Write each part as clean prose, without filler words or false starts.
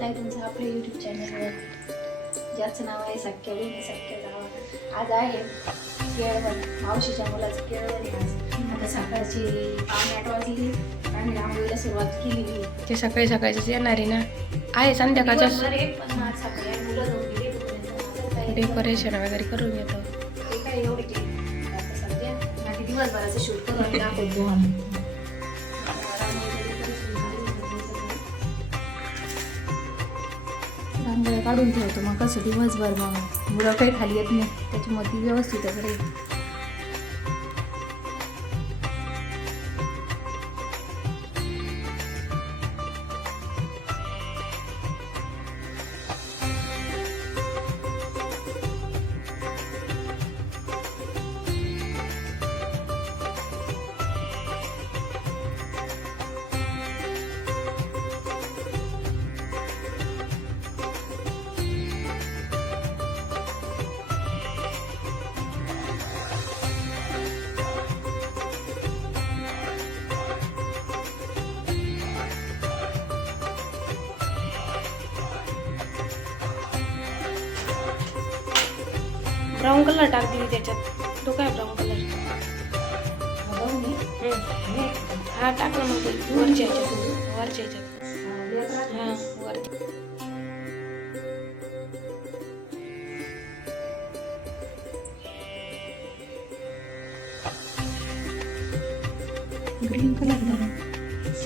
स्वागत आहे तुमचं आपल्या यूट्यूब चॅनलवर, ज्याचं नाव आहे सख्या बहिणी सख्या जावा. आज आहे केळवण, मावशीच्या मुलाचं केळवण आहे आज. आता सकाळची 8:30 वाजली, आम्ही रांगोळीला सुरुवात केली. ते सकाळी सकाळचीच येणार आहे ना, आहे संध्याकाळच्या पण आज सकाळी मुलं जाऊन गेले, डेकोरेशन वगैरे करून येतो. ते काय एवढे केले आता सध्या, बाकी दिवसभराचं शूट करून आम्ही दाखवतो. आम्ही रांगोळ्या काढून ठेवतो, मग कसं दिवसभर मग मुलं काही खाली येत नाही, त्याच्यामध्ये ती व्यवस्थित वगैरे. ब्राऊन कलर टाकली त्याच्यात, तो काय ब्राऊन कलर हा टाक ना, मग वरच्या ह्याच्यात, वरच्या ह्याच्यात हा वरती. ग्रीन कलर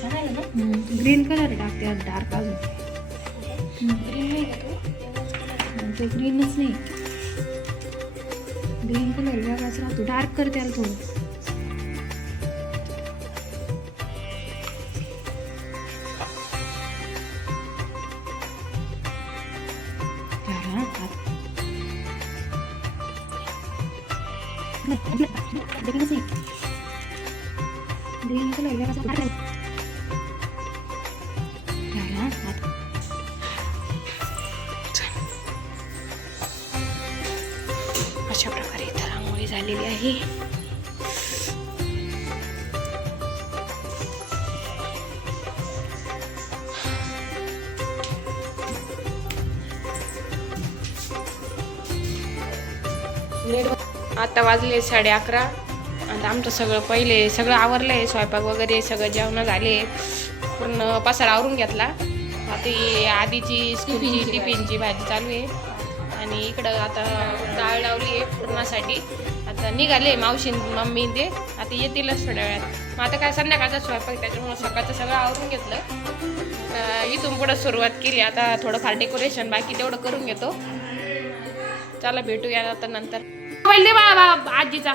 छान आहे ना, ग्रीन कलर टाकते डार्क अजून. ग्रीन नाही का तो? ते ग्रीनच नाही, ग्रीन कलर वेगळाच राहतो, डार्क करते याला थोडं. ग्रीन कलर वेगळाच अशा प्रकारे इथं रांगोळी झालेली आहे. आता वाजले 11:30. आता आमचं सगळं पहिले सगळं आवरलंय, स्वयंपाक वगैरे सगळं जेवण झाले, पूर्ण पसारा आवरून घेतला. आता आधीची स्कूलची टिफिनची भाजी चालू आहे आणि इकडं आता डाळ लावली आहे पूर्णासाठी. आता निघाले मावशी मम्मी ते, आता येतीलच थोड्या वेळात. मग आता काय संध्याकाळचा स्वयंपाक, त्याच्यामुळं सकाळचं सगळं आवरून घेतलं. इथून पुढं सुरुवात केली, आता थोडंफार डेकोरेशन बाकी तेवढं करून घेतो. चला भेटूया आता नंतर. मोबाईल दे बाबा आजीचा.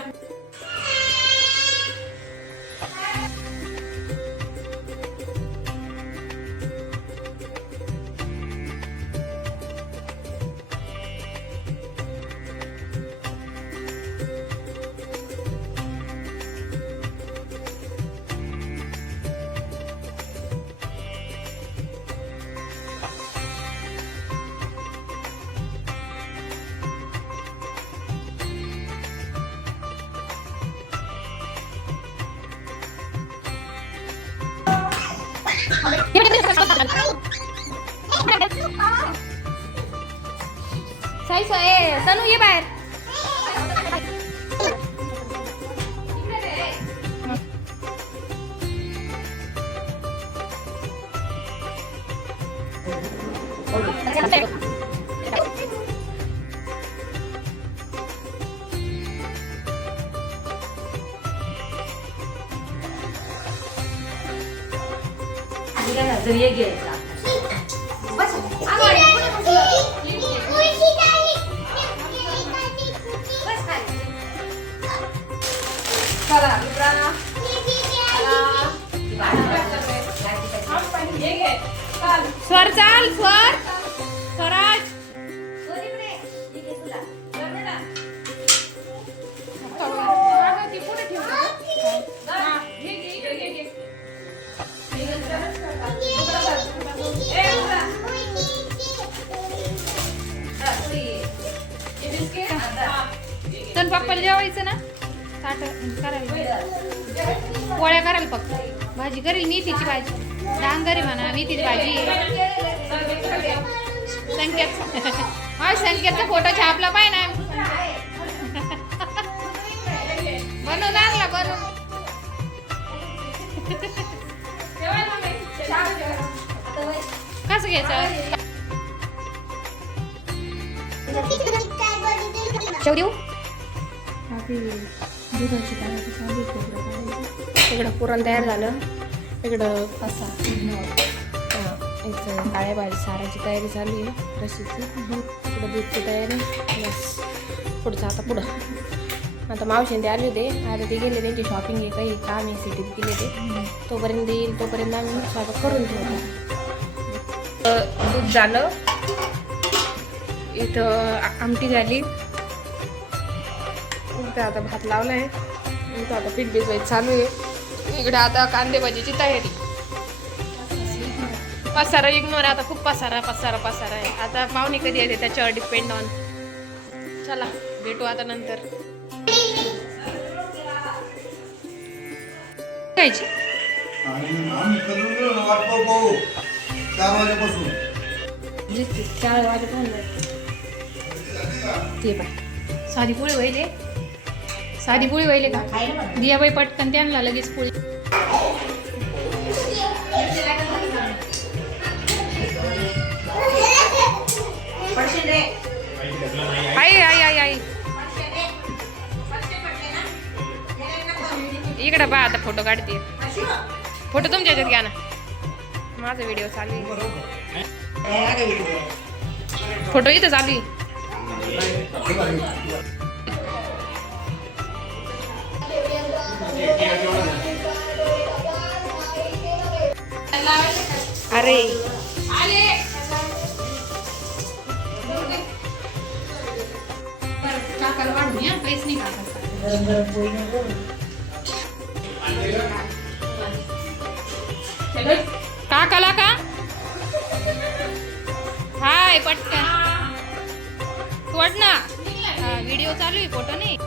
साई सनू ये बाहेर. जरिए घ्यायचा स्वर चाल स्वर स्वराज. तर पप्पाला जेवायचं ना, ताट करायला, पोळ्या करायला, फक्त भाजी करेल मेथीची भाजी, डांगर आहे म्हणा, मेथीची भाजी. संकेत हा संकेतचा फोटो छापला पाय ना बनवून आणला बनवून कसं घ्यायचं शेव देऊ इकडं पुरण तयार झालं इकडं असा इथं काळ्या भाजी साराची तयारी चालू आहे रशीची इकडं दूधची तयारी बस पुढचं आता पुढं आता मावशीने ते आले होते आता ते गेले त्यांची शॉपिंग आहे काही काम आहे सिटीत गेले ते तोपर्यंत येईल तोपर्यंत आम्ही स्वयंपाक करून ठेवतो दूध झालं इथं आमटी झाली इथं आता भात लावलाय इथं आता पीठ भिजवायचं चालू आहे इकडे आता कांदे भाजीची तयारी पसारा इग्नोर आता खूप पसारा आहे आता पाहुणे कधी येते त्याच्यावर डिपेंड ऑन चला भेटू आता नंतर खायची चार वाजेपर्यंत ते पाय साधी पोळी व्हायले का दियाबाई पटकन त्यांना लगेच पोळी आई इकडे बा आता फोटो काढते फोटो तुमच्या ह्याच्यात घ्या ना माझा व्हिडिओ चालू आहे फोटो इथं चालू अरे काहीच नाही काकाला का हाय पटकन सोड ना व्हिडिओ चालू आहे फोटो नाही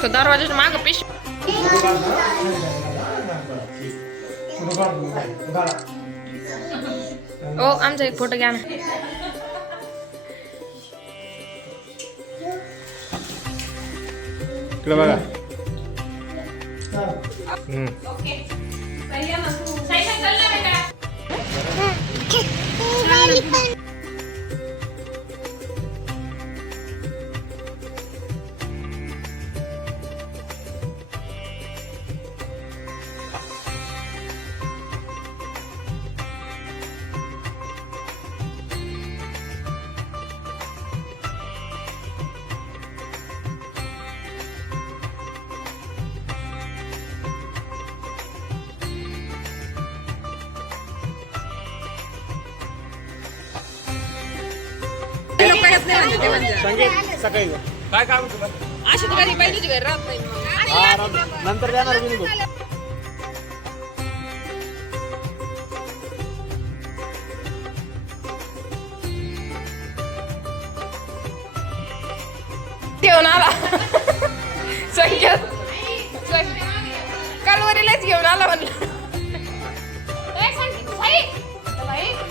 तो दरवाजाच्या माग पिश ओ आमचा एक फोटो घ्या ना इकडे बघा ओके सही आहे ना तू सही चल ना बेटा लोक येत नाही म्हणते ते म्हणजे संगीत सकाळी काय काम तुला अशी तर कधी पहिलीच घर राहत नाही नंतर जाणार मी निघून. घेऊन आला संकेत कालवरीलाच घेऊन आला म्हणलं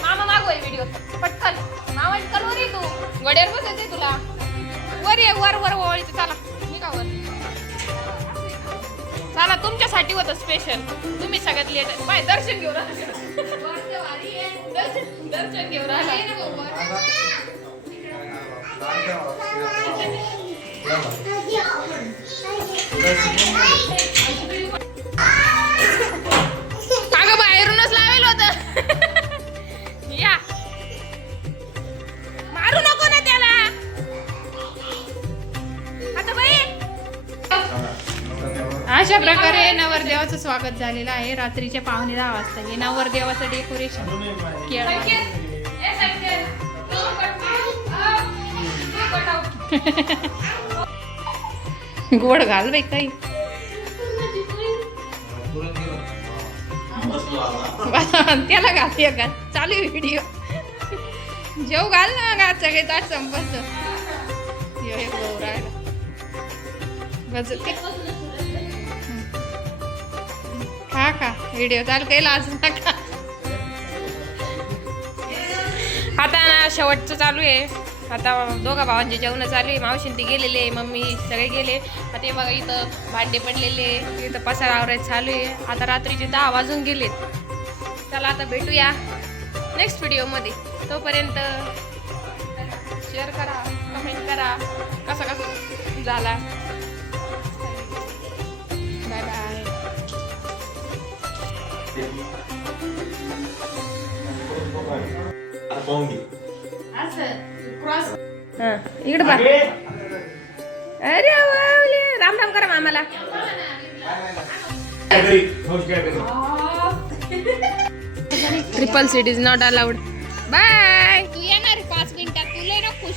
मामा मागवाय व्हिडिओ पटकन मामाची कलवरी तू गड्यावर बसायचंय तुला वर ये वर वर ओळीचं चला मी का वर चला तुमच्यासाठी होतं स्पेशल तुम्ही सगळ्यात लेट बाय दर्शन घेऊन दर्शन घेऊन आला अगं बाहेरूनच लावेल होत या मारू नको ना त्याला आता बाई अशा प्रकारे नवरदेवाचं स्वागत झालेलं आहे रात्रीचे 9:15 वाजता हे नवरदेवाचं डेकोरेशन गोड घाल बाई काही त्याला घाल का चालू व्हिडिओ जेव घाल ना गा सगळे ताट संपत हा का व्हिडिओ चालू काही लाज नका आता ना शेवटचं चालू आहे आता दोघा भावांचे जेवण चालू आहे मावशीन ते गेलेले मम्मी सगळे गेले आता हे बघा इथं भांडे पडलेले इथं पसार आवरायचं चालू आहे आता रात्रीचे 10 वाजून गेलेत चला आता भेटूया नेक्स्ट व्हिडिओमध्ये तोपर्यंत शेअर करा कमेंट करा कसा झाला बाय बाय इकडे बघ अरे राम राम करा मामाला triple seat is not allowed bye तू येणार 5 मिनिटात तुला नको